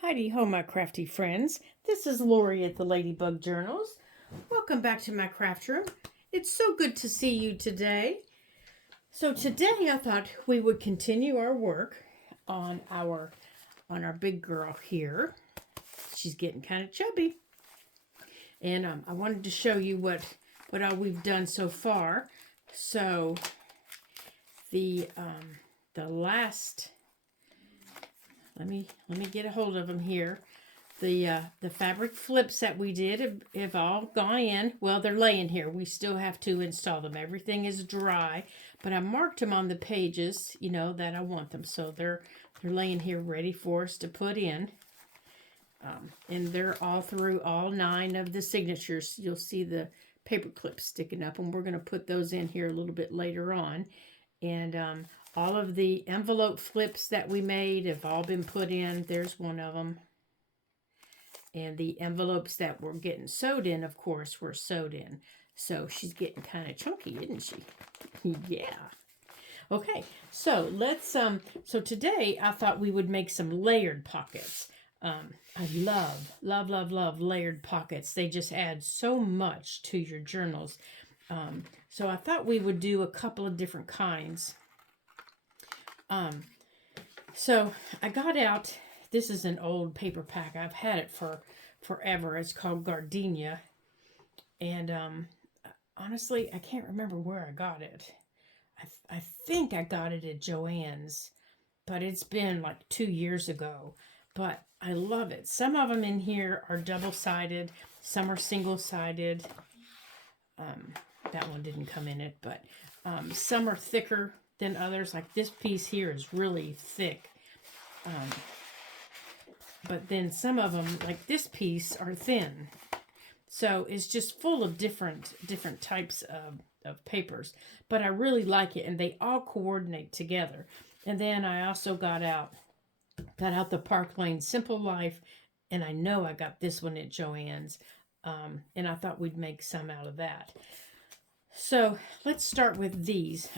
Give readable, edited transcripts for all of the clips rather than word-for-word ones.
Heidi ho, my crafty friends. This is Lori at the Ladybug Journals. Welcome back to my craft room. It's so good to see you today. So today I thought we would continue our work on our big girl here. She's getting kind of chubby. And I wanted to show you what all we've done so far. So the last, let me get a hold of them here. The fabric flips that we did have all gone in. Well, they're laying here. We still have to install them. Everything is dry, but I marked them on the pages, that I want them. So they're laying here ready for us to put in. And they're all through all 9 of the signatures. You'll see the paper clips sticking up, and we're going to put those in here a little bit later on. And all of the envelope flips that we made have all been put in. There's one of them. And the envelopes that were getting sewed in, of course, were sewed in. So she's getting kind of chunky, isn't she? Yeah. Okay, so let's, so today I thought we would make some layered pockets. I love layered pockets. They just add so much to your journals. So I thought we would do a couple of different kinds. So I got out, this is an old paper pack. I've had it for forever. It's called Gardenia. And honestly, I can't remember where I got it. I think I got it at Joann's, but it's been like 2 years ago. But I love it. Some of them in here are double-sided. Some are single-sided. That one didn't come in it, but some are thicker than others. Like this piece here is really thick. But then some of them, like this piece, are thin. So it's just full of different types of papers. But I really like it, and they all coordinate together. And then I also got out the Park Lane Simple Life, and I know I got this one at Joann's. And I thought we'd make some out of that. So let's start with these.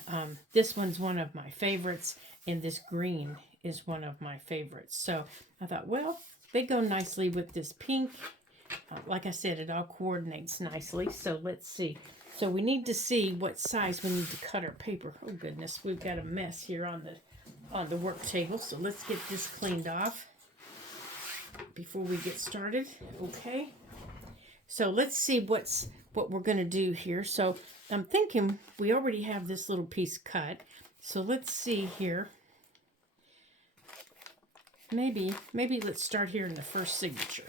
This one's one of my favorites, and this green is one of my favorites. So I thought, well, they go nicely with this pink. Like I said, it all coordinates nicely. So let's see. So we need to see what size we need to cut our paper. Oh goodness, we've got a mess here on the work table. So let's get this cleaned off before we get started. Okay. So let's see what we're going to do here. So I'm thinking we already have this little piece cut. So let's see here. Maybe let's start here in the first signature.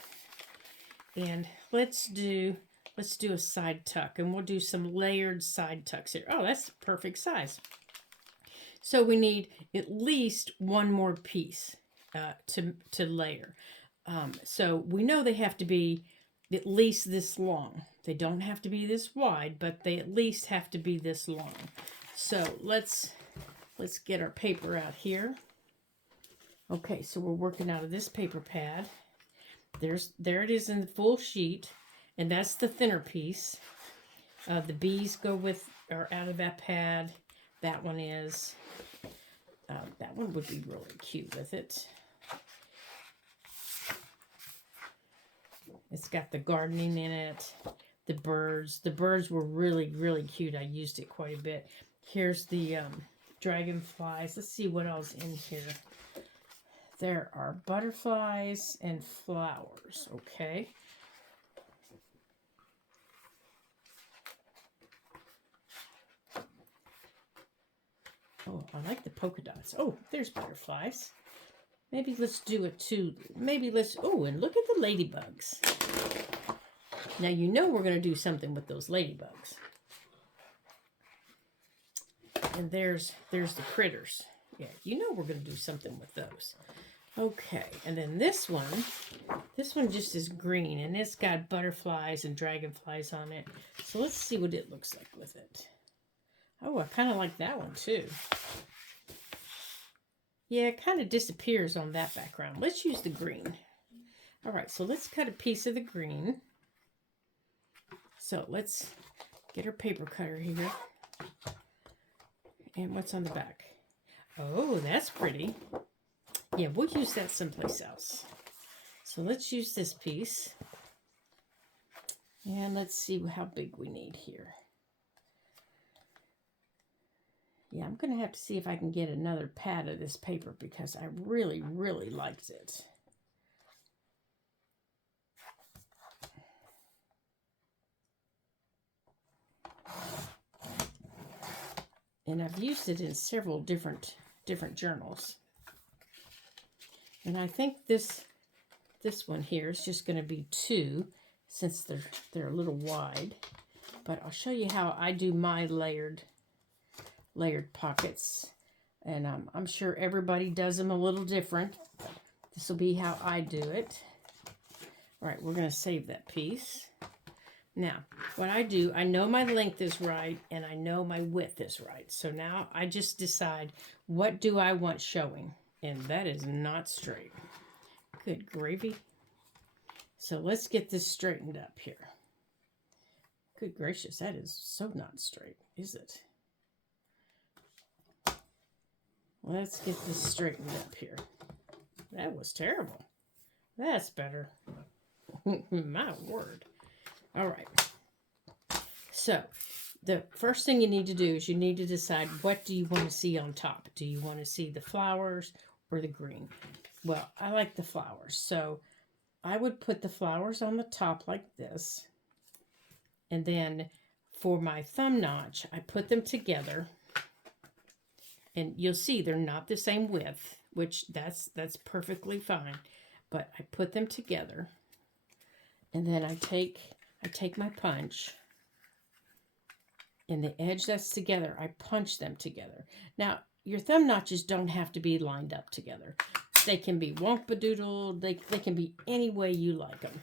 And let's do a side tuck, and we'll do some layered side tucks here. Oh, that's the perfect size. So we need at least one more piece to layer. So we know they have to be at least this long. They don't have to be this wide, but they at least have to be this long. So let's get our paper out here. Okay, so we're working out of this paper pad. There it is in the full sheet, and that's the thinner piece. The bees are out of that pad. That one is. That one would be really cute with it. It's got the gardening in it. The birds. The birds were really, really cute. I used it quite a bit. Here's the dragonflies. Let's see what else in here. There are butterflies and flowers. Okay. Oh, I like the polka dots. Oh, there's butterflies. Maybe let's do it too. Oh, and look at the ladybugs. Now you know we're going to do something with those ladybugs. And there's the critters. Yeah, you know we're going to do something with those. Okay, and then this one just is green, and it's got butterflies and dragonflies on it. So let's see what it looks like with it. Oh, I kind of like that one too. Yeah, it kind of disappears on that background. Let's use the green. All right, so let's cut a piece of the green. So let's get our paper cutter here. And what's on the back? Oh, that's pretty. Yeah, we'll use that someplace else. So let's use this piece. And let's see how big we need here. Yeah, I'm going to have to see if I can get another pad of this paper because I really, really liked it. And I've used it in several different journals. And I think this one here is just going to be 2 since they're a little wide. But I'll show you how I do my layered pockets. And I'm sure everybody does them a little different. This will be how I do it. All right, we're going to save that piece. Now, what I do, I know my length is right and I know my width is right. So now I just decide, what do I want showing? And that is not straight. Good gravy. So let's get this straightened up here. Good gracious, that is so not straight, is it? Let's get this straightened up here. That was terrible. That's better. My word. All right. So the first thing you need to do is you need to decide, what do you want to see on top? Do you want to see the flowers or the green? Well, I like the flowers. So I would put the flowers on the top like this. And then for my thumb notch, I put them together. And you'll see they're not the same width, which that's perfectly fine. But I put them together. And then I take my punch, and the edge that's together, I punch them together. Now, your thumb notches don't have to be lined up together. They can be wonk-a-doodle. They can be any way you like them.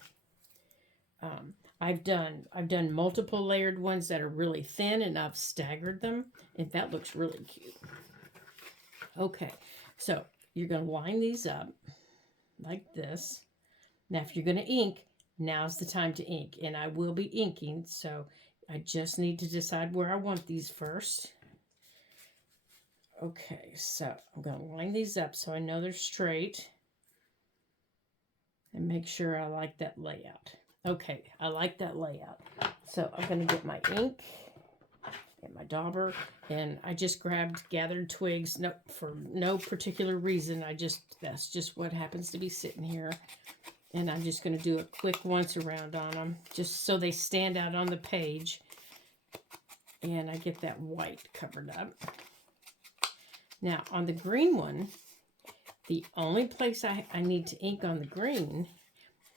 I've done multiple layered ones that are really thin, and I've staggered them, and that looks really cute. Okay, so you're going to line these up like this. Now, if you're going to ink, now's the time to ink, and I will be inking, so I just need to decide where I want these first. Okay, so I'm going to line these up so I know they're straight, and make sure I like that layout. Okay, I like that layout. So I'm going to get my ink and my dauber, and I just gathered twigs, for no particular reason. That's just what happens to be sitting here. And I'm just going to do a quick once around on them, just so they stand out on the page. And I get that white covered up. Now, on the green one, the only place I need to ink on the green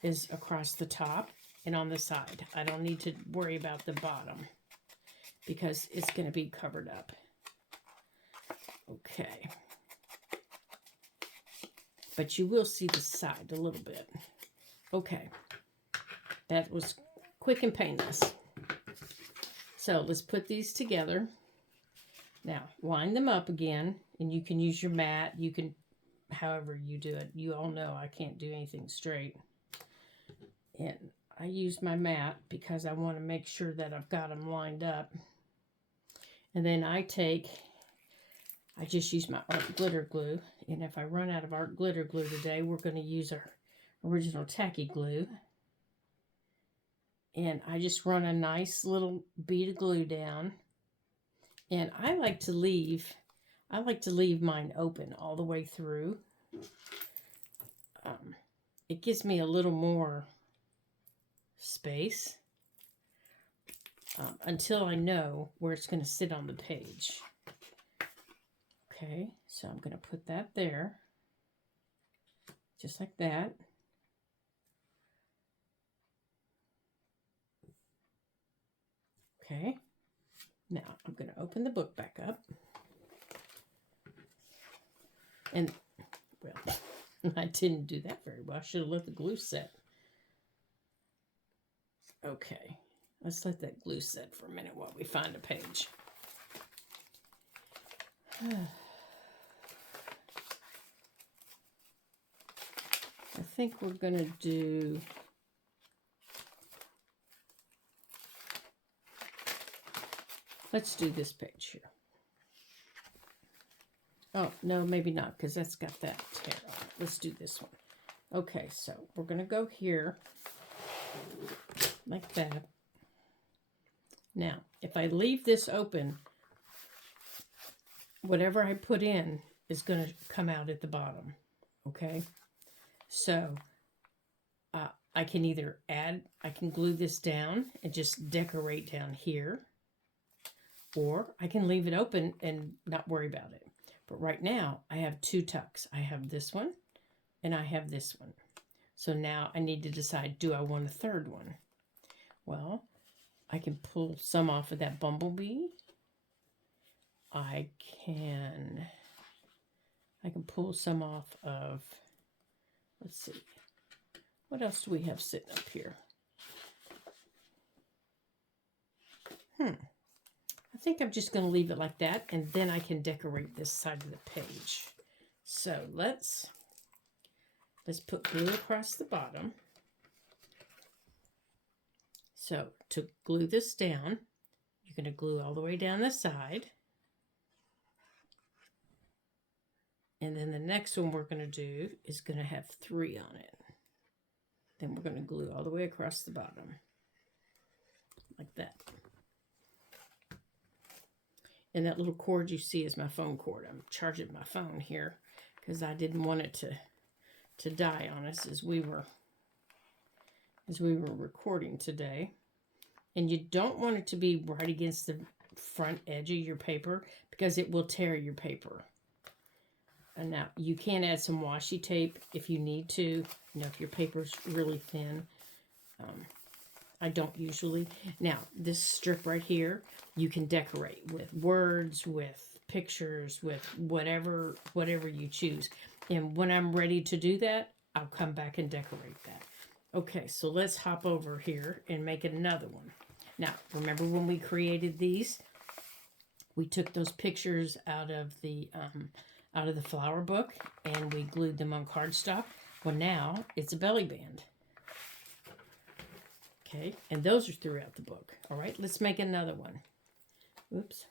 is across the top and on the side. I don't need to worry about the bottom because it's going to be covered up. Okay. But you will see the side a little bit. Okay, that was quick and painless. So let's put these together. Now, line them up again, and you can use your mat. You can, however you do it. You all know I can't do anything straight. And I use my mat because I want to make sure that I've got them lined up. And then I just use my art glitter glue. And if I run out of art glitter glue today, we're going to use our original tacky glue, and I just run a nice little bead of glue down, and I like to leave mine open all the way through. It gives me a little more space until I know where it's going to sit on the page. Okay, so I'm going to put that there, just like that. Okay, now I'm going to open the book back up. And, well, I didn't do that very well. I should have let the glue set. Okay, let's let that glue set for a minute while we find a page. I think we're going to do... Let's do this page here. Oh, no, maybe not, because that's got that tear on it. Let's do this one. Okay, so we're going to go here like that. Now, if I leave this open, whatever I put in is going to come out at the bottom. Okay, so I can either I can glue this down and just decorate down here, or I can leave it open and not worry about it. But right now, I have two tucks. I have this one, and I have this one. So now I need to decide, do I want a third one? Well, I can pull some off of that bumblebee. I can pull some off of, let's see, what else do we have sitting up here? I think I'm just going to leave it like that, and then I can decorate this side of the page. So let's put glue across the bottom. So to glue this down, you're going to glue all the way down the side. And then the next one we're going to do is going to have 3 on it. Then we're going to glue all the way across the bottom. Like that. And that little cord you see is my phone cord. I'm charging my phone here because I didn't want it to die on us as we were recording today. And you don't want it to be right against the front edge of your paper because it will tear your paper. And now you can add some washi tape if you need to, you know, if your paper's really thin. I don't usually. Now, this strip right here, you can decorate with words, with pictures, with whatever you choose. And when I'm ready to do that, I'll come back and decorate that. Okay, so let's hop over here and make another one. Now, remember when we created these? We took those pictures out of the flower book and we glued them on cardstock. Well, now it's a belly band. Okay, and those are throughout the book. All right, let's make another one. Oops.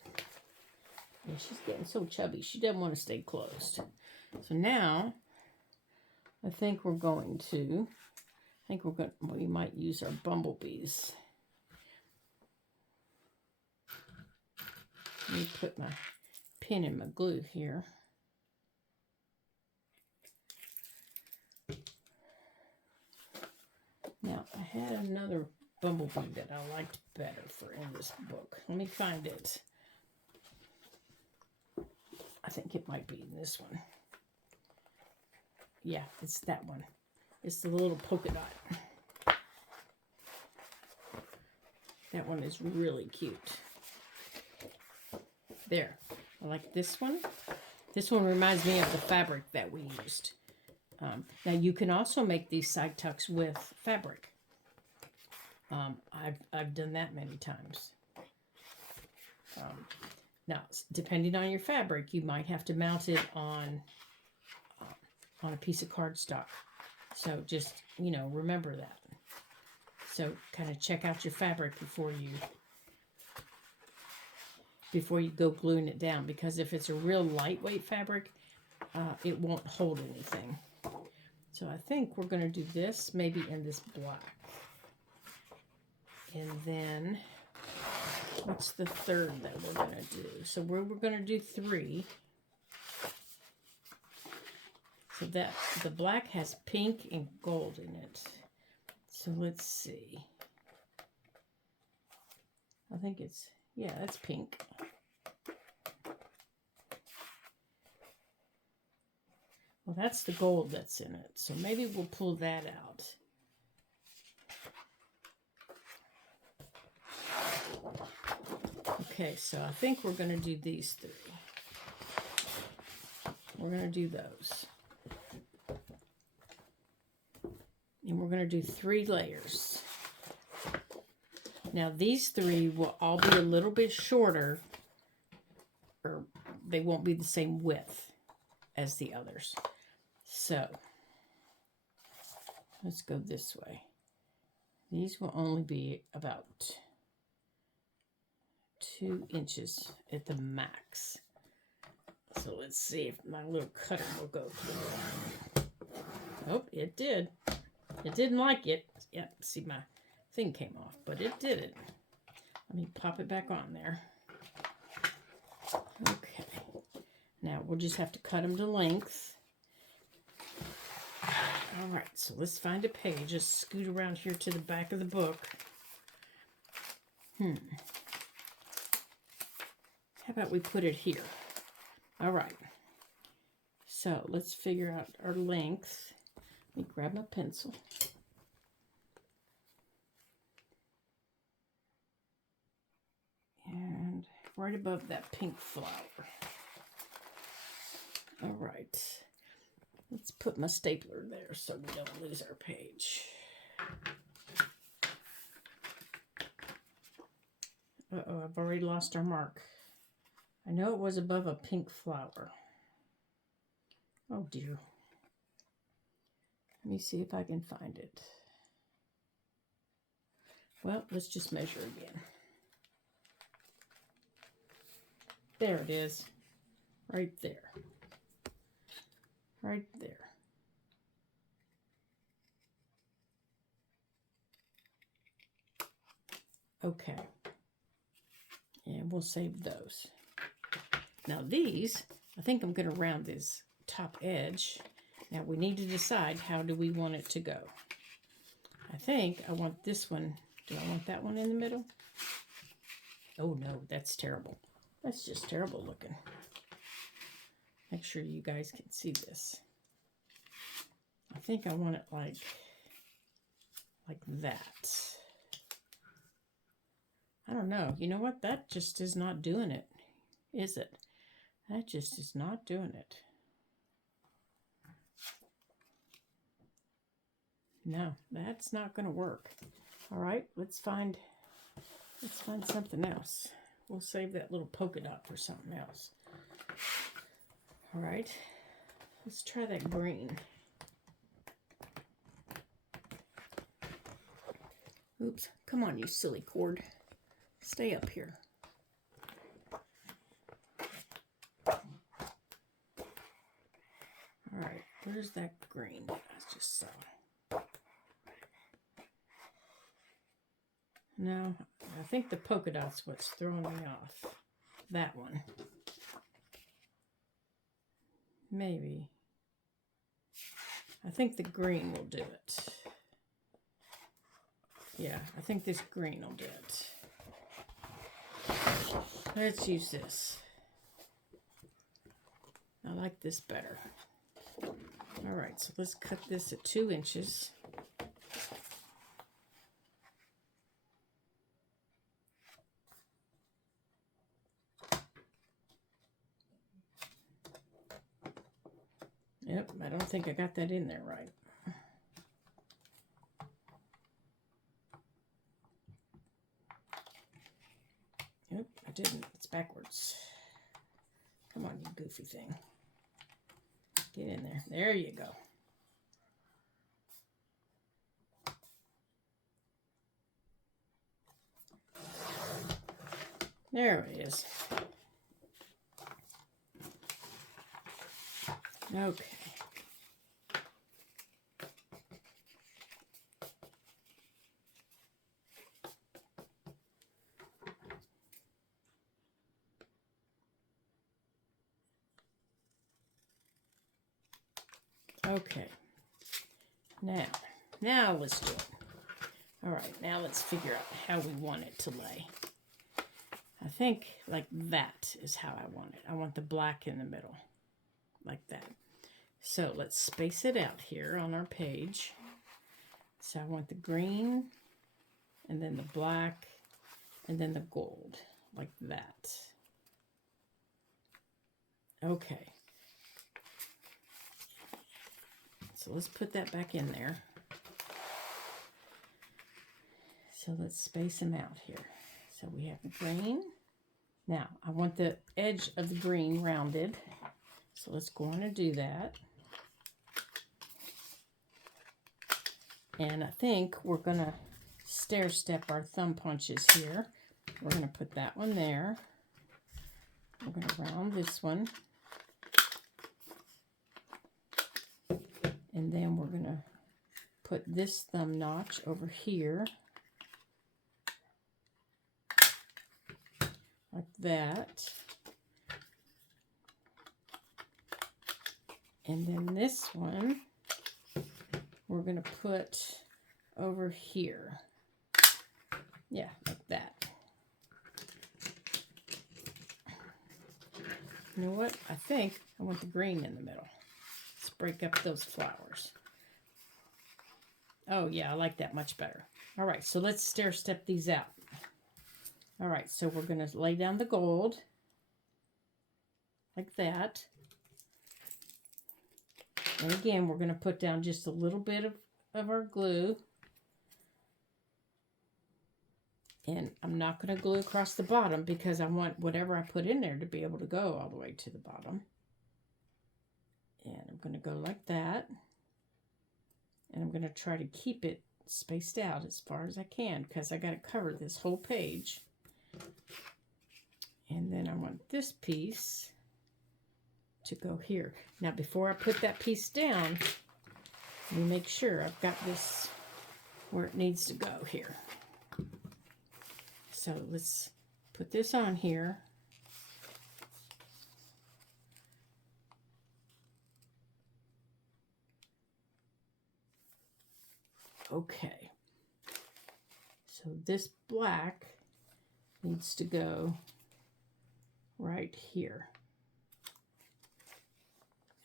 Yeah, she's getting so chubby. She doesn't want to stay closed. So now, we might use our bumblebees. Let me put my pin in my glue here. Now, I had another bumblebee that I liked better for in this book. Let me find it. I think it might be in this one. Yeah, it's that one. It's the little polka dot. That one is really cute. There. I like this one. This one reminds me of the fabric that we used. Now you can also make these side tucks with fabric. I've done that many times. Now, depending on your fabric, you might have to mount it on a piece of cardstock. So just, remember that. So kind of check out your fabric before you go gluing it down, because if it's a real lightweight fabric, it won't hold anything. So I think we're going to do this maybe in this black. And then what's the third that we're going to do? So we're going to do 3. So that the black has pink and gold in it. So let's see. I think that's pink. Well, that's the gold that's in it. So maybe we'll pull that out. Okay, so I think we're going to do these 3. We're going to do those. And we're going to do 3 layers. Now, these 3 will all be a little bit shorter, or they won't be the same width as the others. So, let's go this way. These will only be about 2 inches at the max. So let's see if my little cutter will go through. Oh, it did. It didn't like it. Yep, see my thing came off, but it did it. Let me pop it back on there. Okay. Now we'll just have to cut them to length. All right, so let's find a page. Just scoot around here to the back of the book. How about we put it here? All right. So let's figure out our length. Let me grab my pencil. And right above that pink flower. All right. Let's put my stapler there so we don't lose our page. Uh-oh, I've already lost our mark. I know it was above a pink flower. Oh dear. Let me see if I can find it. Well, let's just measure again. There it is. Right there. Right there. Okay. And we'll save those. Now these, I think I'm going to round this top edge. Now we need to decide how do we want it to go. I think I want this one. Do I want that one in the middle? Oh no, that's terrible. That's just terrible looking. Make sure you guys can see this. I think I want it like that. I don't know. You know what? That just is not doing it, is it? That just is not doing it. No, that's not going to work. All right, let's find something else. We'll save that little polka dot for something else. All right, let's try that green. Oops, come on, you silly cord. Stay up here. All right, where's that green that I just saw? No, I think the polka dot's what's throwing me off. That one. Maybe. I think the green will do it. Yeah, I think this green will do it. Let's use this. I like this better. All right, so let's cut this at 2 inches. Yep, I don't think I got that in there right. Yep, I didn't. It's backwards. Come on, you goofy thing. Get in there. There you go. There it is. Okay. Okay. Now let's do it. All right, now let's figure out how we want it to lay. I think like that is how I want it. I want the black in the middle, like that. So let's space it out here on our page. So I want the green, and then the black, and then the gold, like that. Okay. So let's put that back in there. So let's space them out here. So we have the green. Now, I want the edge of the green rounded. So let's go on and do that. And I think we're going to stair step our thumb punches here. We're going to put that one there. We're going to round this one. And then we're going to put this thumb notch over here. Like that. And then this one, we're going to put over here. Yeah, like that. You know what? I think I want the green in the middle. Let's break up those flowers. Oh, yeah, I like that much better. All right, so let's stair step these out. All right, so we're going to lay down the gold like that. And again, we're going to put down just a little bit of our glue. And I'm not going to glue across the bottom because I want whatever I put in there to be able to go all the way to the bottom. And I'm going to go like that. And I'm going to try to keep it spaced out as far as I can because I got to cover this whole page. And then I want this piece to go here. Now, before I put that piece down, let me make sure I've got this where it needs to go here. So let's put this on here. Okay. So this black needs to go right here.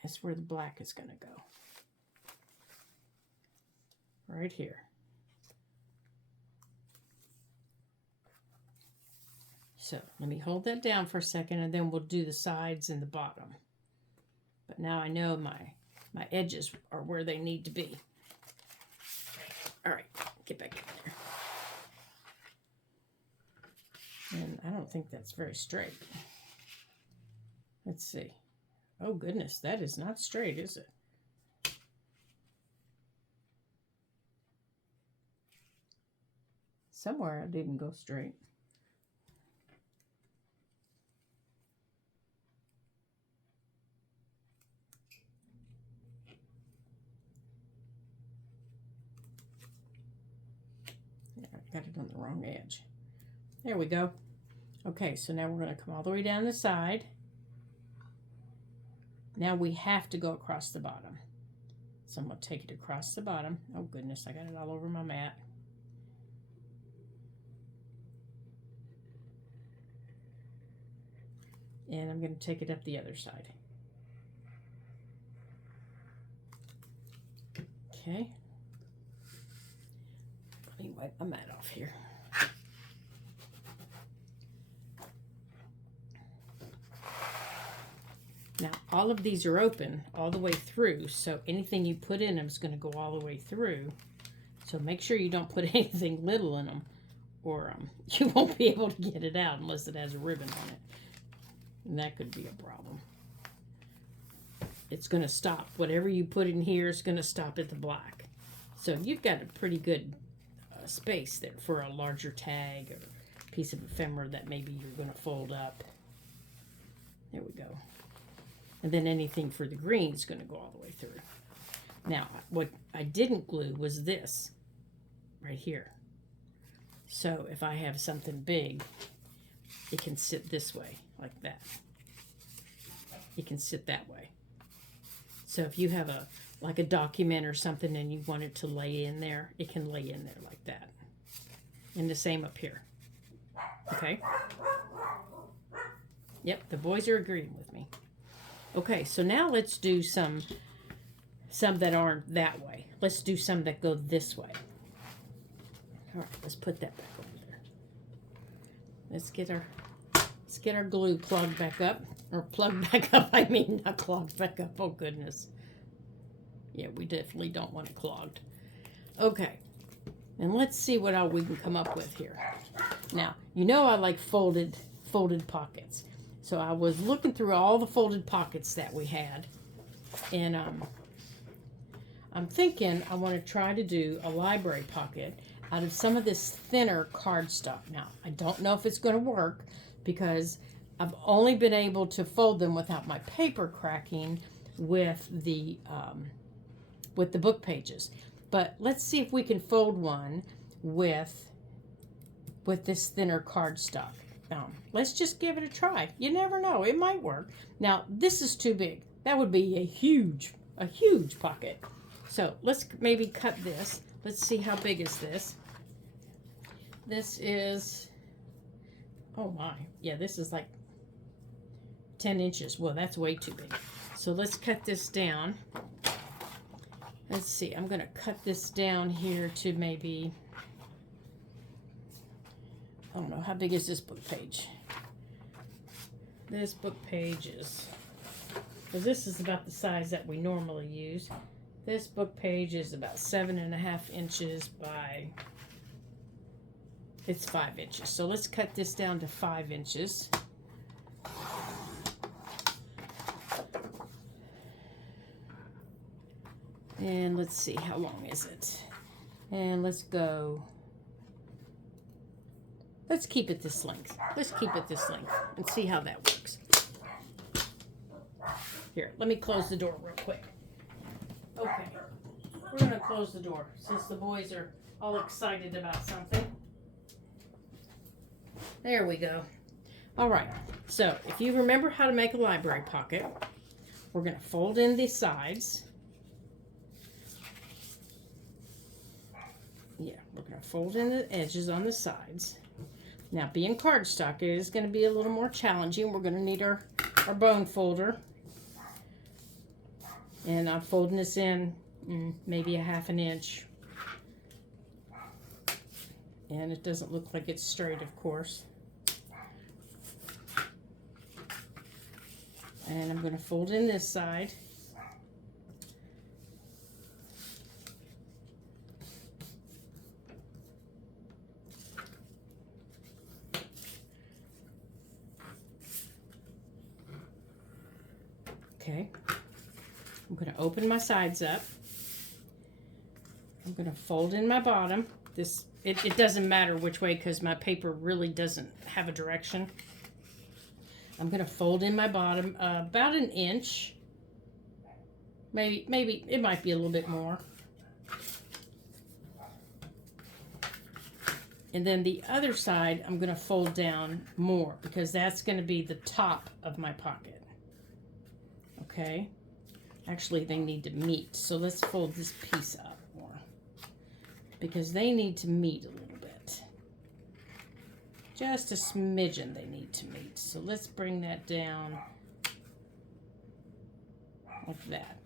That's where the black is going to go. Right here. So let me hold that down for a second and then we'll do the sides and the bottom. But now I know my edges are where they need to be. All right, get back in there. And I don't think that's very straight. Let's see. Oh goodness, that is not straight, is it? Somewhere I didn't go straight. Yeah, I got it on the wrong edge. There we go. Okay, so now we're going to come all the way down the side. Now we have to go across the bottom. So I'm going to take it across the bottom. Oh goodness, I got it all over my mat. And I'm going to take it up the other side. Okay. Let me wipe my mat off here. Now, all of these are open all the way through, so anything you put in them is going to go all the way through. So make sure you don't put anything little in them, or you won't be able to get it out unless it has a ribbon on it. And that could be a problem. It's going to stop. Whatever you put in here is going to stop at the black. So you've got a pretty good space there for a larger tag or piece of ephemera that maybe you're going to fold up. There we go. And then anything for the green is going to go all the way through. Now, what I didn't glue was this right here. So if I have something big, it can sit this way, like that. It can sit that way. So if you have like a document or something and you want it to lay in there, it can lay in there like that. And the same up here. Okay? Yep, the boys are agreeing with me. Okay, so now let's do some that aren't that way. Let's do some that go this way. All right, let's put that back over there. Let's get our glue plugged back up. Or plugged back up, I mean, not clogged back up. Oh, goodness. Yeah, we definitely don't want it clogged. Okay, and let's see what all we can come up with here. Now, you know I like folded pockets. So I was looking through all the folded pockets that we had. And I'm thinking I want to try to do a library pocket out of some of this thinner cardstock. Now, I don't know if it's going to work because I've only been able to fold them without my paper cracking with the with the book pages. But let's see if we can fold one with this thinner cardstock. Let's just give it a try. You never know, it might work. Now this is too big. That would be a huge pocket. So let's maybe cut this. Let's see, how big is this? This is, oh my, yeah, this is like 10 inches. Well, that's way too big. So let's cut this down. Let's see, I'm going to cut this down here to maybe, I don't know, how big is this book page? This book page is, because this is about the size that we normally use. This book page is about 7.5 inches by, it's 5 inches. So let's cut this down to 5 inches. And let's see, how long is it? And let's go, let's keep it this length. Let's keep it this length and see how that works. Here, let me close the door real quick. Okay, we're going to close the door since the boys are all excited about something. There we go. All right, so if you remember how to make a library pocket, we're going to fold in the sides. Yeah, we're going to fold in the edges on the sides. Now, being cardstock, it is going to be a little more challenging. We're going to need our bone folder. And I'm folding this in maybe 1/2 inch. And it doesn't look like it's straight, of course. And I'm going to fold in this side. Okay. I'm going to open my sides up. I'm going to fold in my bottom. It doesn't matter which way because my paper really doesn't have a direction. I'm going to fold in my bottom about 1 inch. Maybe it might be a little bit more. And then the other side, I'm going to fold down more because that's going to be the top of my pocket. Okay. Actually, they need to meet. So let's fold this piece up more because they need to meet a little bit. Just a smidgen they need to meet. So let's bring that down like that.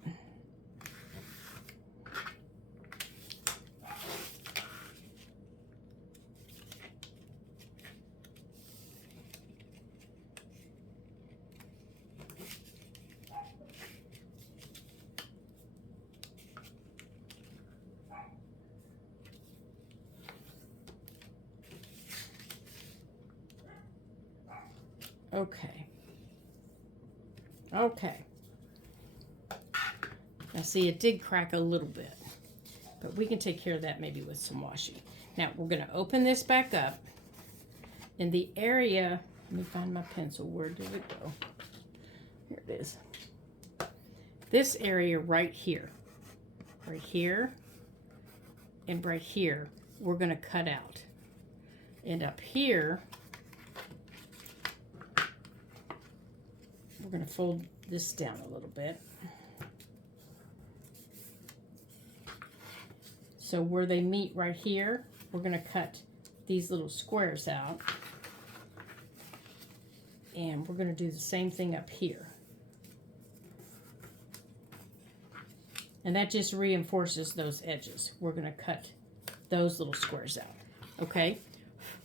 Okay. Okay. Now see, it did crack a little bit, but we can take care of that maybe with some washi. Now we're going to open this back up. In the area, let me find my pencil. Where did it go? Here it is. This area right here, and right here, we're going to cut out. And up here, we're going to fold this down a little bit. So where they meet right here, we're going to cut these little squares out. And we're going to do the same thing up here. And that just reinforces those edges. We're going to cut those little squares out. Okay?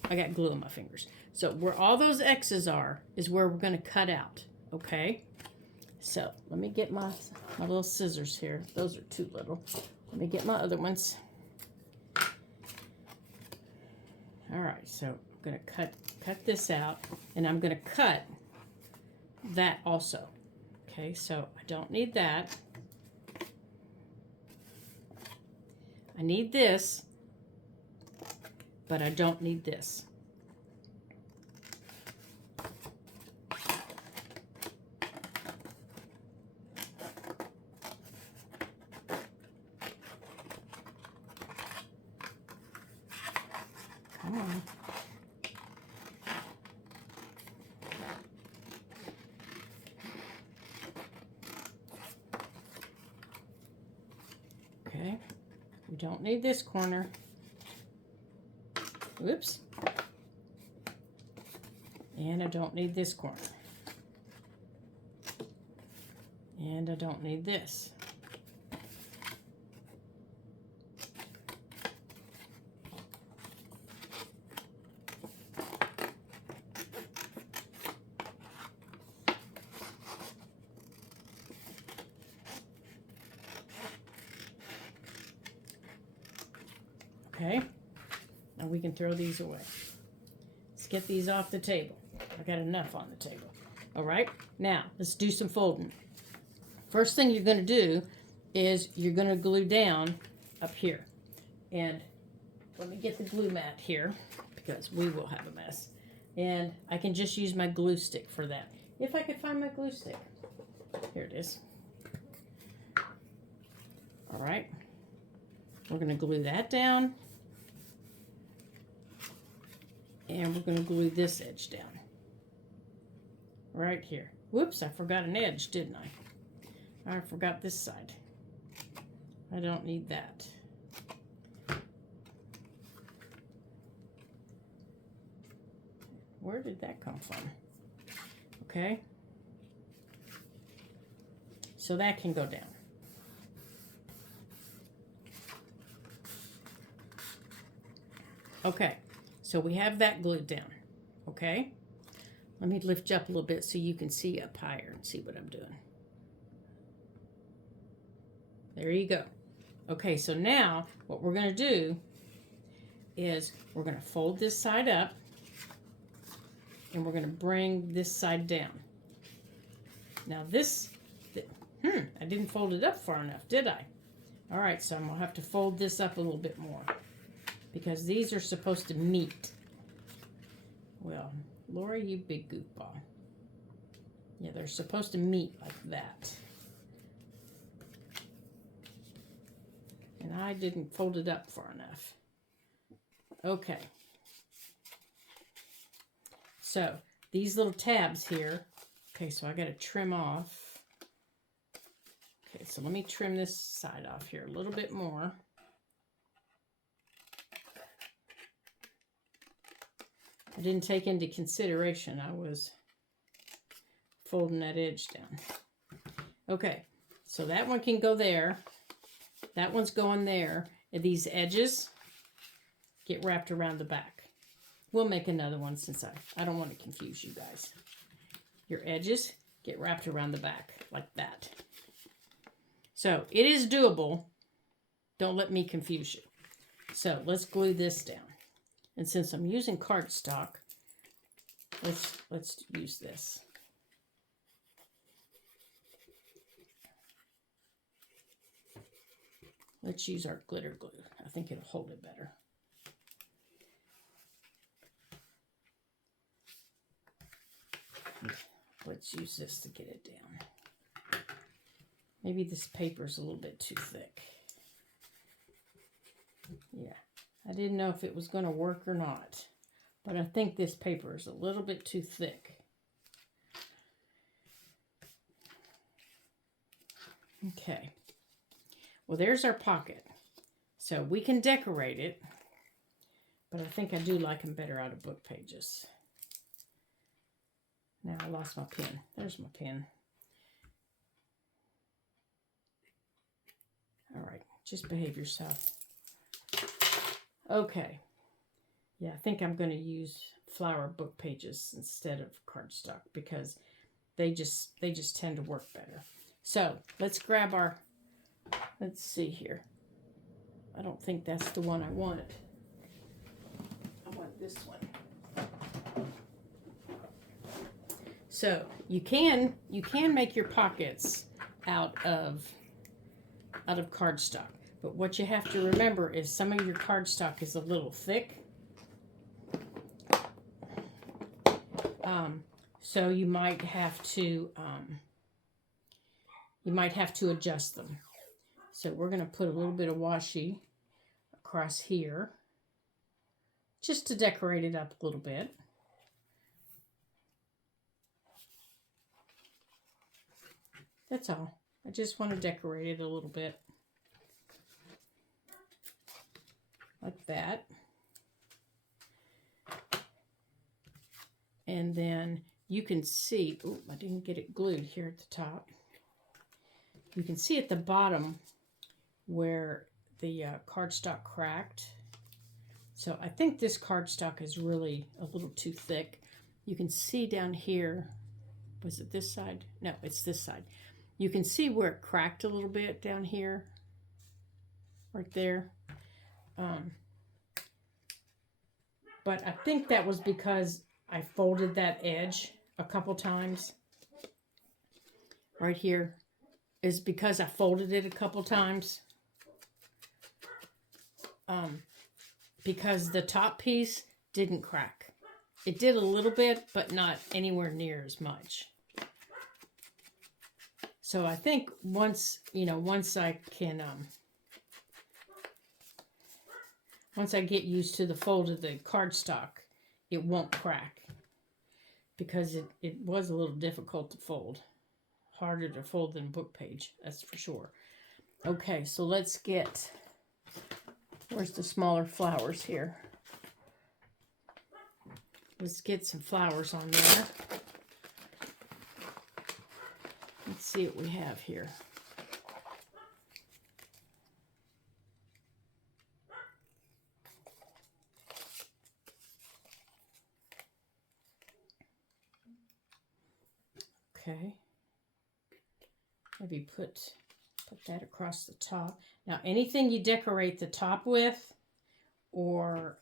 I got glue on my fingers. So where all those X's are is where we're going to cut out. Okay? So let me get my little scissors here. Those are too little. Let me get my other ones. All right, so I'm going to cut this out, and I'm going to cut that also. Okay, so I don't need that. I need this, but I don't need this. Come on. Okay. We don't need this corner. Whoops. And I don't need this corner. And I don't need this. Okay, now we can throw these away. Let's get these off the table. I got enough on the table. All right, now let's do some folding. First thing you're going to do is you're going to glue down up here. And let me get the glue mat here because we will have a mess. And I can just use my glue stick for that. If I could find my glue stick. Here it is. All right. We're going to glue that down. And we're going to glue this edge down. Right here. Whoops, I forgot an edge, didn't I? I forgot this side. I don't need that. Where did that come from? Okay. So that can go down. Okay, so we have that glued down. Okay. Let me lift you up a little bit so you can see up higher and see what I'm doing. There you go. Okay, so now what we're going to do is we're going to fold this side up and we're going to bring this side down. Now this, I didn't fold it up far enough, did I? All right, so I'm going to have to fold this up a little bit more because these are supposed to meet. Well, Laura, you big goofball. Yeah, they're supposed to meet like that. And I didn't fold it up far enough. Okay. So, these little tabs here. Okay, so I got to trim off. Okay, so let me trim this side off here a little bit more. I didn't take into consideration I was folding that edge down. Okay, so that one can go there. That one's going there. And these edges get wrapped around the back. We'll make another one since I don't want to confuse you guys. Your edges get wrapped around the back like that. So it is doable. Don't let me confuse you. So let's glue this down. And since I'm using cardstock, let's use this. Let's use our glitter glue. I think it'll hold it better. Let's use this to get it down. Maybe this paper's a little bit too thick. Yeah, I didn't know if it was going to work or not, but I think this paper is a little bit too thick. Okay. Well, there's our pocket. So we can decorate it, but I think I do like them better out of book pages. Now I lost my pen. There's my pen. All right, just behave yourself. Okay. Yeah, I think I'm going to use flower book pages instead of cardstock because they just tend to work better. So let's grab our, let's see here. I don't think that's the one I wanted. I want this one. So you can make your pockets out of cardstock. But what you have to remember is some of your cardstock is a little thick. So you might have to adjust them. So we're going to put a little bit of washi across here just to decorate it up a little bit. That's all. I just want to decorate it a little bit. Like that. And then you can see, oh, I didn't get it glued here at the top. You can see at the bottom where the cardstock cracked. So I think this cardstock is really a little too thick. You can see down here, was it this side? No, it's this side. You can see where it cracked a little bit down here, right there. But I think that was because I folded that edge a couple times. Right here is because I folded it a couple times. Because the top piece didn't crack. It did a little bit, but not anywhere near as much. So I think once I can, once I get used to the fold of the cardstock, it won't crack. Because it was a little difficult to fold. Harder to fold than a book page, that's for sure. Okay, so let's get, where's the smaller flowers here? Let's get some flowers on there. Let's see what we have here. Okay. Maybe put that across the top. Now, anything you decorate the top with, or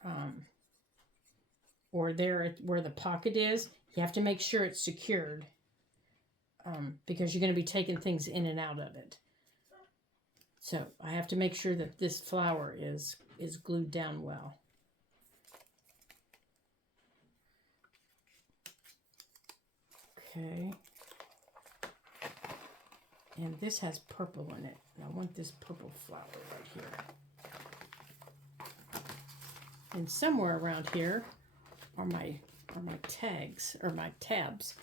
there where the pocket is, you have to make sure it's secured, because you're going to be taking things in and out of it. So I have to make sure that this flower is glued down well. Okay. And this has purple in it. And I want this purple flower right here. And somewhere around here are my tags, or my tabs.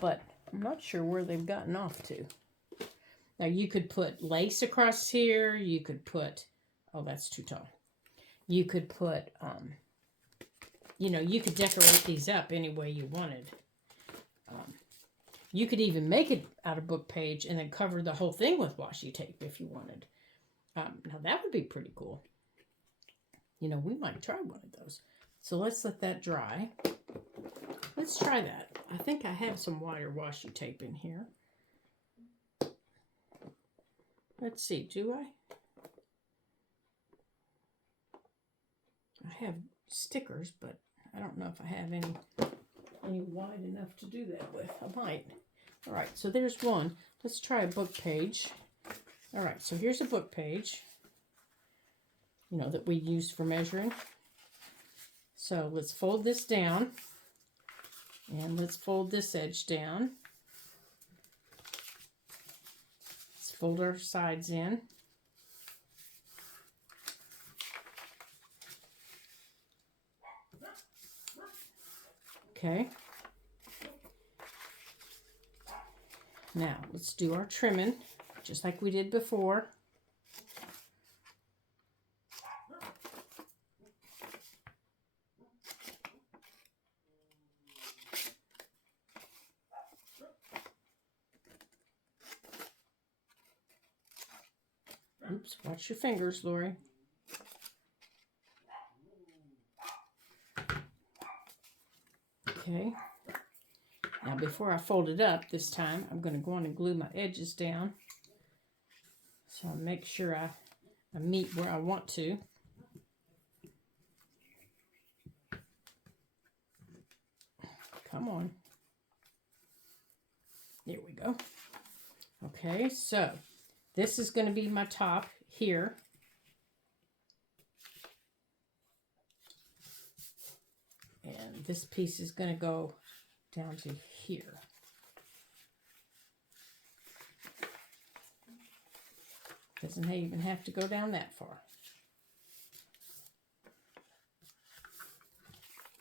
But I'm not sure where they've gotten off to. Now you could put lace across here. You could put, oh, that's too tall. You could put, you could decorate these up any way you wanted. You could even make it out of book page and then cover the whole thing with washi tape if you wanted. Now that would be pretty cool. We might try one of those. So let's let that dry. Let's try that. I think I have some wire washi tape in here. Let's see, do I? I have stickers, but I don't know if I have any wide enough to do that with. I might. All right, so there's one. Let's try a book page. All right, so here's a book page, that we use for measuring. So let's fold this down, and let's fold this edge down. Let's fold our sides in. Okay. Now, let's do our trimming, just like we did before. Oops, watch your fingers, Lori. Okay. Now, before I fold it up this time, I'm going to go on and glue my edges down. So I make sure I meet where I want to. Come on. There we go. Okay, so this is going to be my top here. And this piece is going to go down to here. Doesn't even have to go down that far.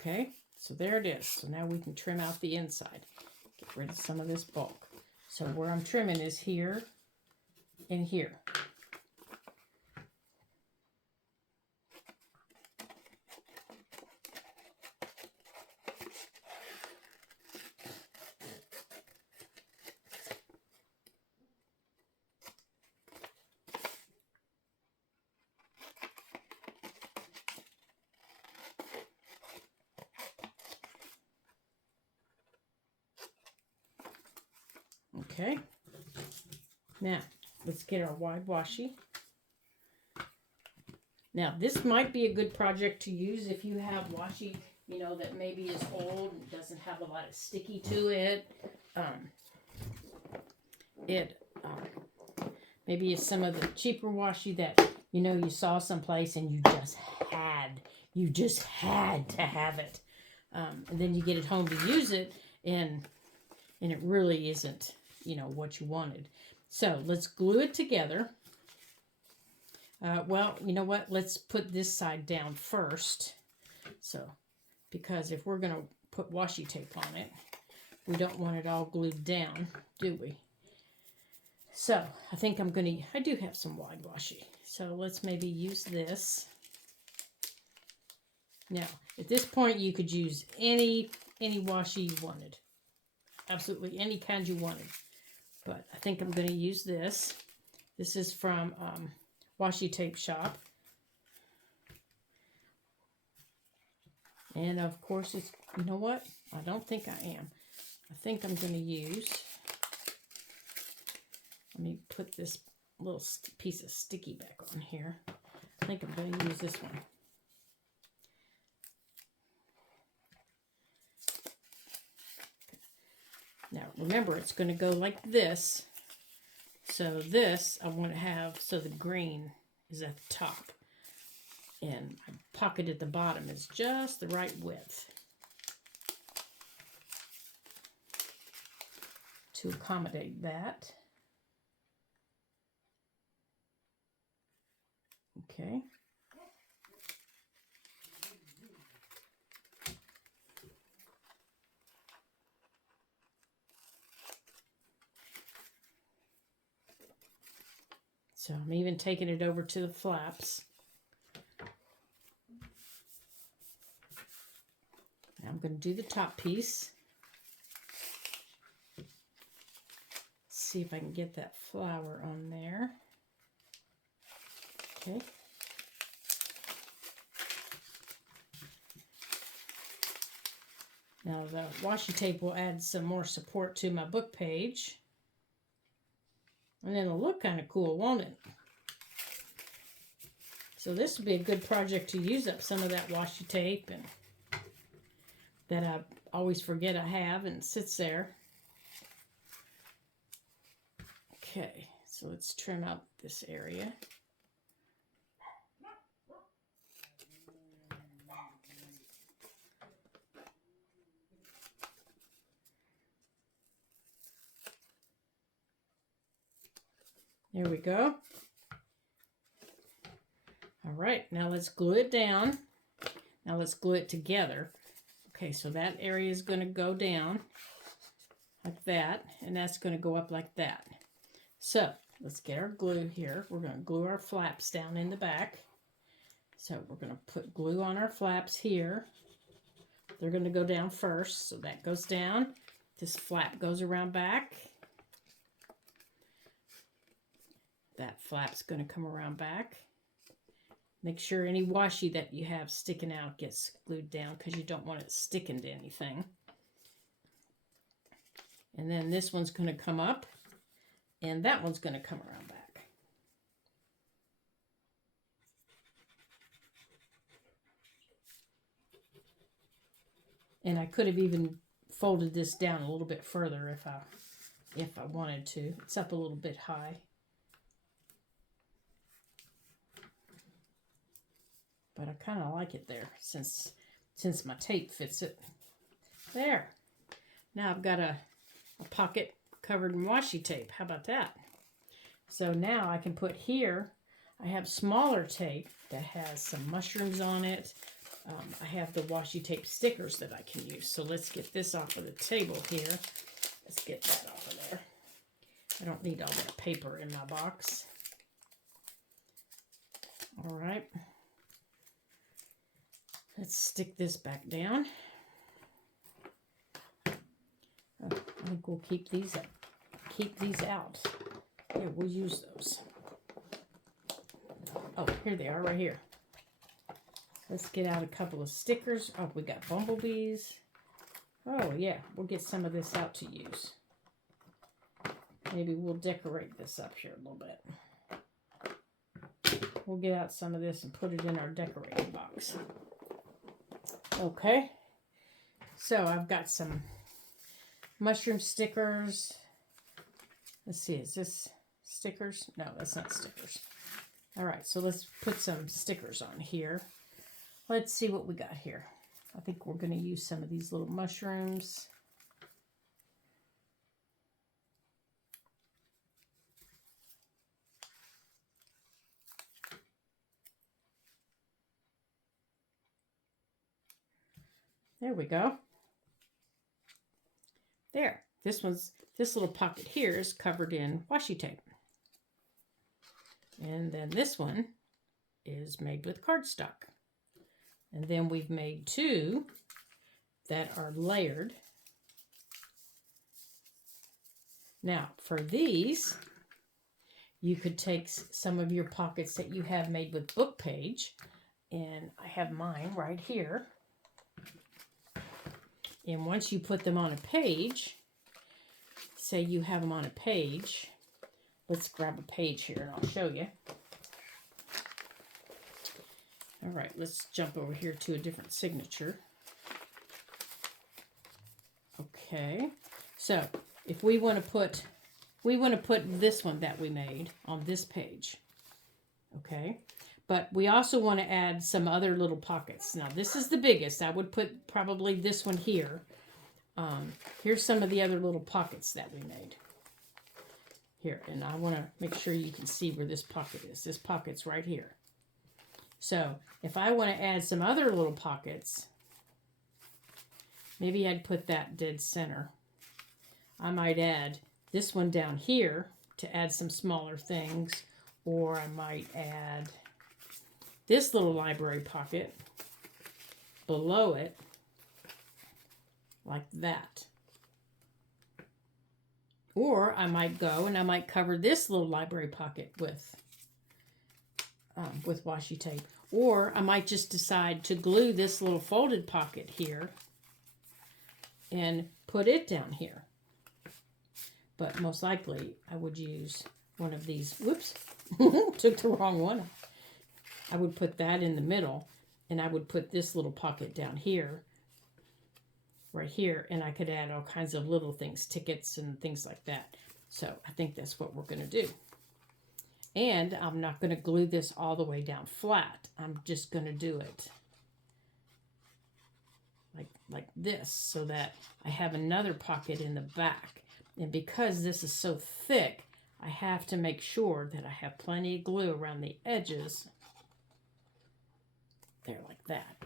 Okay, so there it is. So now we can trim out the inside. Get rid of some of this bulk. So where I'm trimming is here and here. Okay, now let's get our wide washi. Now this might be a good project to use if you have washi, you know, that maybe is old and doesn't have a lot of sticky to it. Maybe it's some of the cheaper washi that, you know, you saw someplace and you just had to have it. And then you get it home to use it and it really isn't, you know, what you wanted. So let's glue it together. Well, you know what? Let's put this side down first. So, because if we're going to put washi tape on it, we don't want it all glued down, do we? So, I think I do have some wide washi. So, let's maybe use this. Now, at this point, you could use any washi you wanted. Absolutely any kind you wanted. But I think I'm going to use this. This is from Washi Tape Shop. And of course, it's, you know what? I don't think I am. I think I'm going to use, let me put this little piece of sticky back on here. I think I'm going to use this one. Now, remember, it's going to go like this. So this, I want to have, so the green is at the top. And my pocket at the bottom is just the right width to accommodate that. Okay. So I'm even taking it over to the flaps. Now I'm going to do the top piece. See if I can get that flower on there. Okay. Now the washi tape will add some more support to my book page. And it'll look kind of cool, won't it? So this would be a good project to use up some of that washi tape and that I always forget I have and sits there. Okay, so let's trim out this area. There we go. All right, now let's glue it down. Now let's glue it together. Okay, so that area is going to go down like that, and that's going to go up like that. So let's get our glue here. We're going to glue our flaps down in the back. So we're going to put glue on our flaps here. They're going to go down first, so that goes down. This flap goes around back. That flap's going to come around back. Make sure any washi that you have sticking out gets glued down because you don't want it sticking to anything. And then this one's going to come up, and that one's going to come around back. And I could have even folded this down a little bit further if I wanted to. It's up a little bit high. But I kind of like it there since my tape fits it. There. Now I've got a pocket covered in washi tape. How about that? So now I can put here, I have smaller tape that has some mushrooms on it I have the washi tape stickers that I can use. So let's get this off of the table here. Let's get that off of there. I don't need all that paper in my box. All right. Let's stick this back down. Oh, I think we'll keep these up. Keep these out. Here, we'll use those. Oh, here they are, right here. Let's get out a couple of stickers. Oh, we got bumblebees. Oh, yeah, we'll get some of this out to use. Maybe we'll decorate this up here a little bit. We'll get out some of this and put it in our decorating box. Okay, so I've got some mushroom stickers. Let's see, is this stickers? No, that's not stickers. All right, so let's put some stickers on here. Let's see what we got here. I think we're going to use some of these little mushrooms. There we go. There. This little pocket here is covered in washi tape. And then this one is made with cardstock. And then we've made two that are layered. Now, for these, you could take some of your pockets that you have made with book page, and I have mine right here. And once you put them on a page, say you have them on a page, let's grab a page here and I'll show you. All right, let's jump over here to a different signature. Okay, so if we want to put this one that we made on this page, okay? But we also want to add some other little pockets. Now, this is the biggest. I would put probably this one here. Here's some of the other little pockets that we made. Here, and I want to make sure you can see where this pocket is. This pocket's right here. So, if I want to add some other little pockets, maybe I'd put that dead center. I might add this one down here to add some smaller things, or I might add this little library pocket below it, like that. Or I might go and I might cover this little library pocket with washi tape. Or I might just decide to glue this little folded pocket here and put it down here. But most likely I would use one of these. Whoops, took the wrong one. I would put that in the middle, and I would put this little pocket down here, right here, and I could add all kinds of little things, tickets and things like that. So I think that's what we're going to do. And I'm not going to glue this all the way down flat. I'm just going to do it like this, so that I have another pocket in the back. And because this is so thick, I have to make sure that I have plenty of glue around the edges. There, like that.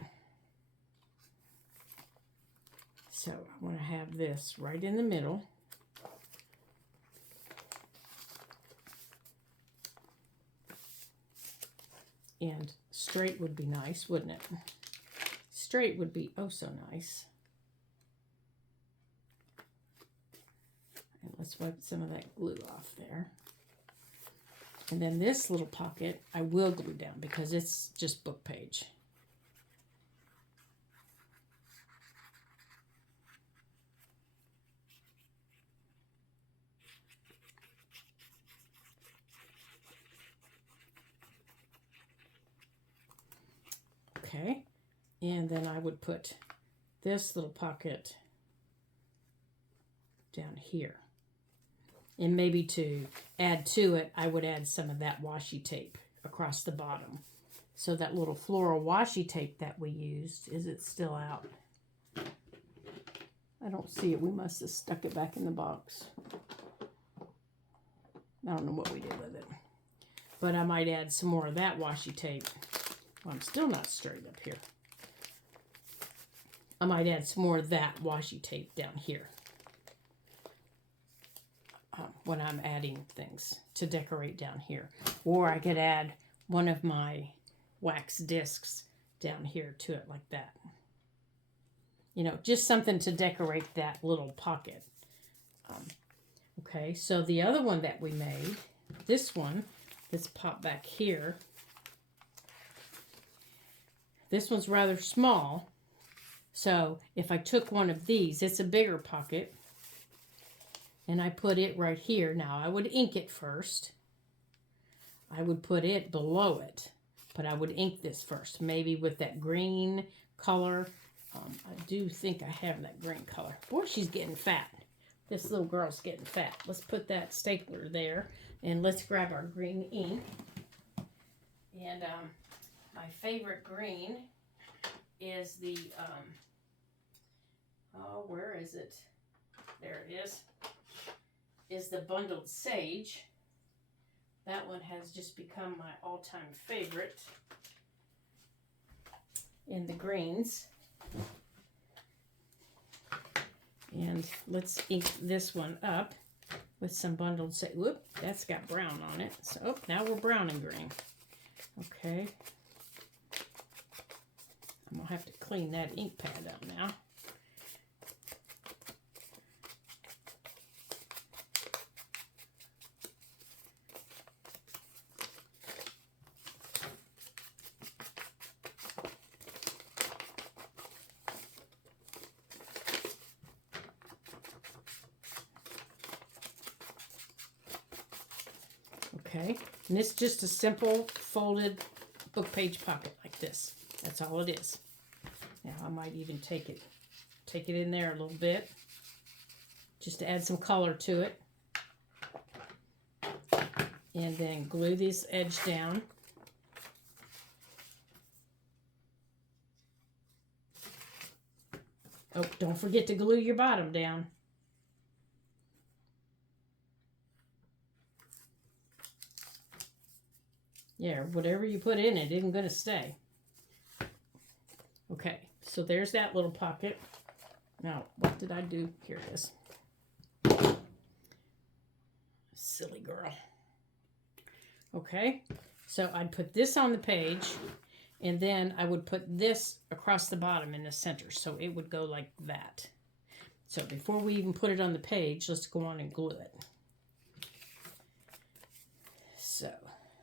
So I want to have this right in the middle. And straight would be nice, wouldn't it? Straight would be oh so nice. And let's wipe some of that glue off there. And then this little pocket I will glue down because it's just book page. Okay, and then I would put this little pocket down here. And maybe to add to it, I would add some of that washi tape across the bottom. So that little floral washi tape that we used, is it still out? I don't see it. We must have stuck it back in the box. I don't know what we did with it. But I might add some more of that washi tape. Well, I'm still not straight up here. I might add some more of that washi tape down here when I'm adding things to decorate down here. Or I could add one of my wax discs down here to it like that. You know, just something to decorate that little pocket. Okay, so the other one that we made, this one, let's pop back here. This one's rather small. So if I took one of these, it's a bigger pocket, and I put it right here. Now I would ink it first. I would put it below it, but I would ink this first, maybe with that green color. I do think I have that green color. Boy, she's getting fat. This little girl's getting fat. Let's put that stapler there, and let's grab our green ink. And my favorite green is the, oh, where is it? There it is the Bundled Sage. That one has just become my all-time favorite in the greens. And let's ink this one up with some Bundled Sage. Whoop, that's got brown on it. So oh, now we're brown and green. Okay. I'm going to have to clean that ink pad up now. Okay, and it's just a simple folded book page pocket like this. That's all it is. Now I might even take it in there a little bit, just to add some color to it. And then glue this edge down. Oh, don't forget to glue your bottom down. Yeah, whatever you put in it isn't going to stay. Okay, so there's that little pocket. Now, what did I do? Here it is. Silly girl. Okay, so I'd put this on the page, and then I would put this across the bottom in the center, so it would go like that. So before we even put it on the page, let's go on and glue it. So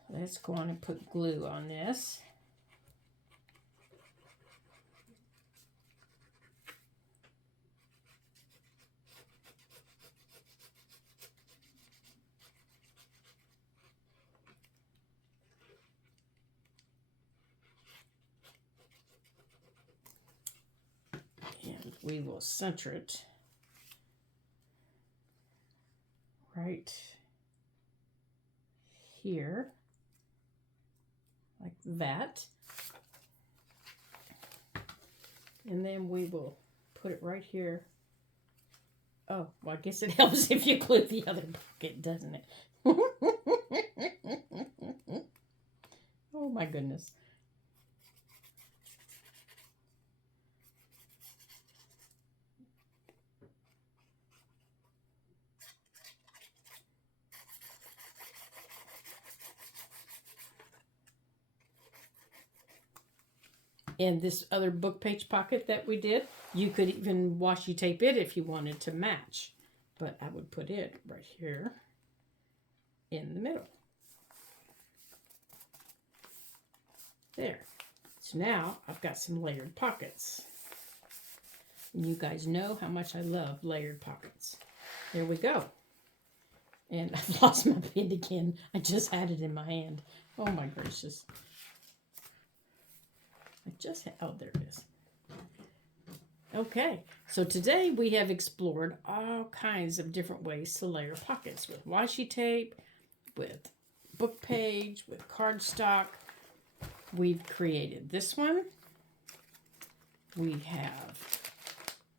let's go on and put glue on this. And we will center it right here, like that. And then we will put it right here. Oh, well, I guess it helps if you glue the other pocket, doesn't it? Oh, my goodness. And this other book page pocket that we did, you could even washi tape it if you wanted to match. But I would put it right here in the middle. There. So now I've got some layered pockets. And you guys know how much I love layered pockets. There we go. And I've lost my pen again. I just had it in my hand. Oh my gracious. Oh, there it is. Okay, so today we have explored all kinds of different ways to layer pockets with washi tape, with book page, with cardstock. We've created this one.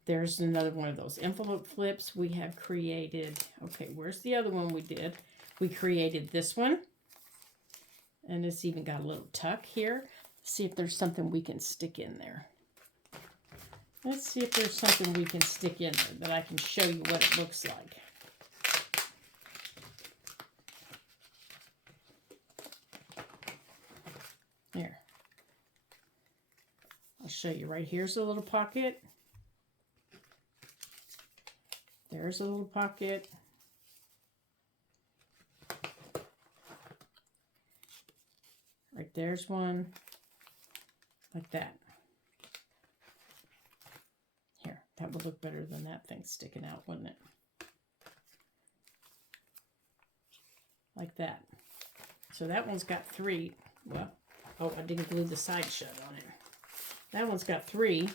There's another one of those envelope flips. We have created, okay, where's the other one we did? We created this one. And it's even got a little tuck here. See if there's something we can stick in there. Let's see if there's something we can stick in there that I can show you what it looks like. Here. I'll show you. Right here's a little pocket. There's a little pocket. Right there's one. Like that. Here, that would look better than that thing sticking out, wouldn't it? Like that. So that one's got 3. Well, oh, I didn't glue the side shut on it. That one's got 3.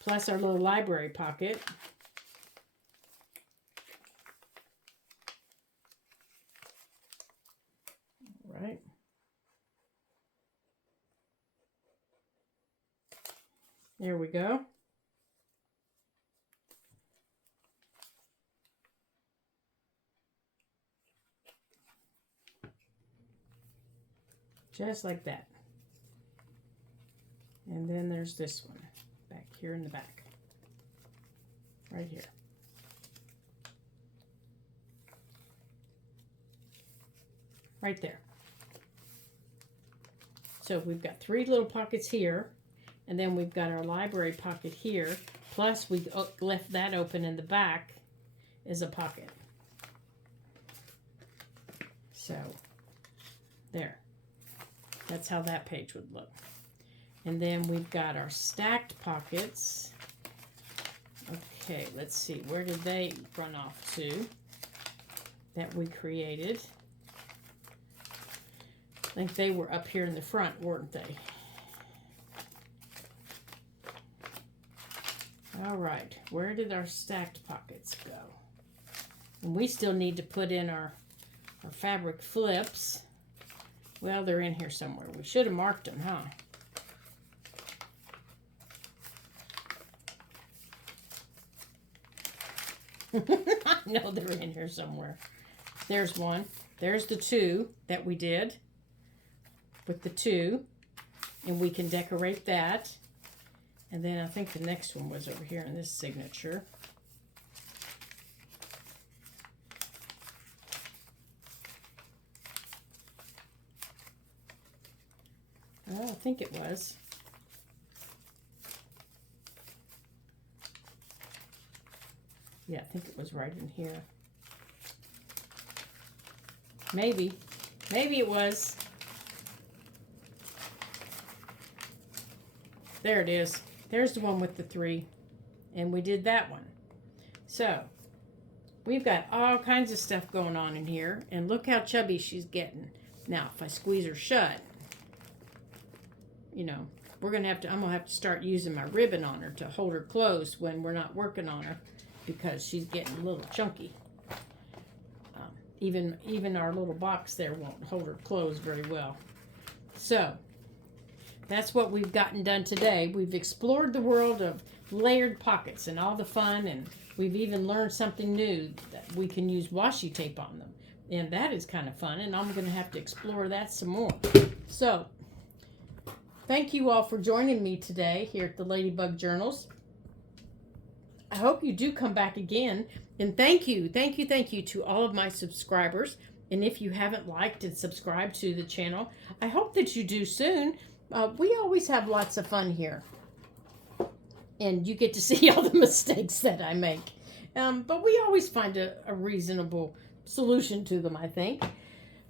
Plus our little library pocket. All right. There we go. Just like that. And then there's this one back here in the back. Right here. Right there. So we've got 3 little pockets here. And then we've got our library pocket here. Plus we left that open in the back as a pocket. So there. That's how that page would look. And then we've got our stacked pockets. Okay, let's see. Where did they run off to that we created? I think they were up here in the front, weren't they? All right, where did our stacked pockets go? And we still need to put in our fabric flips. Well, they're in here somewhere. We should have marked them, huh? No, they're in here somewhere. There's one. There's the 2 that we did with the 2. And we can decorate that. And then I think the next one was over here in this signature. Oh, I think it was. Yeah, I think it was right in here. Maybe. Maybe it was. There it is. There's the one with the 3. And we did that one. So, we've got all kinds of stuff going on in here. And look how chubby she's getting. Now, if I squeeze her shut, you know, I'm going to have to start using my ribbon on her to hold her closed when we're not working on her. Because she's getting a little chunky. Even our little box there won't hold her closed very well. So, that's what we've gotten done today. We've explored the world of layered pockets and all the fun, and we've even learned something new that we can use washi tape on them. And that is kind of fun, and I'm going to have to explore that some more. So, thank you all for joining me today here at the Ladybug Journals. I hope you do come back again. And thank you to all of my subscribers. And if you haven't liked and subscribed to the channel, I hope that you do soon. We always have lots of fun here. And you get to see all the mistakes that I make. But we always find a reasonable solution to them, I think.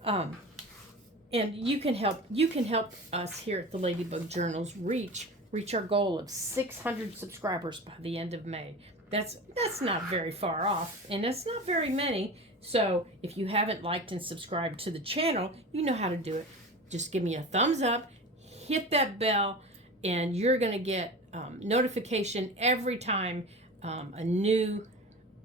And you can help us here at the Ladybug Journals reach our goal of 600 subscribers by the end of May. That's not very far off, and that's not very many. So if you haven't liked and subscribed to the channel, you know how to do it. Just give me a thumbs up, hit that bell, and you're going to get notification every time a new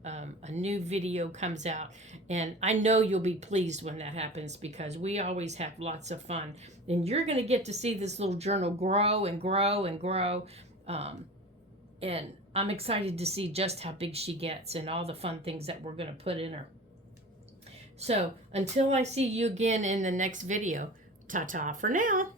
video comes out. And I know you'll be pleased when that happens because we always have lots of fun. And you're going to get to see this little journal grow and grow and grow. And I'm excited to see just how big she gets and all the fun things that we're going to put in her. So until I see you again in the next video, ta-ta for now.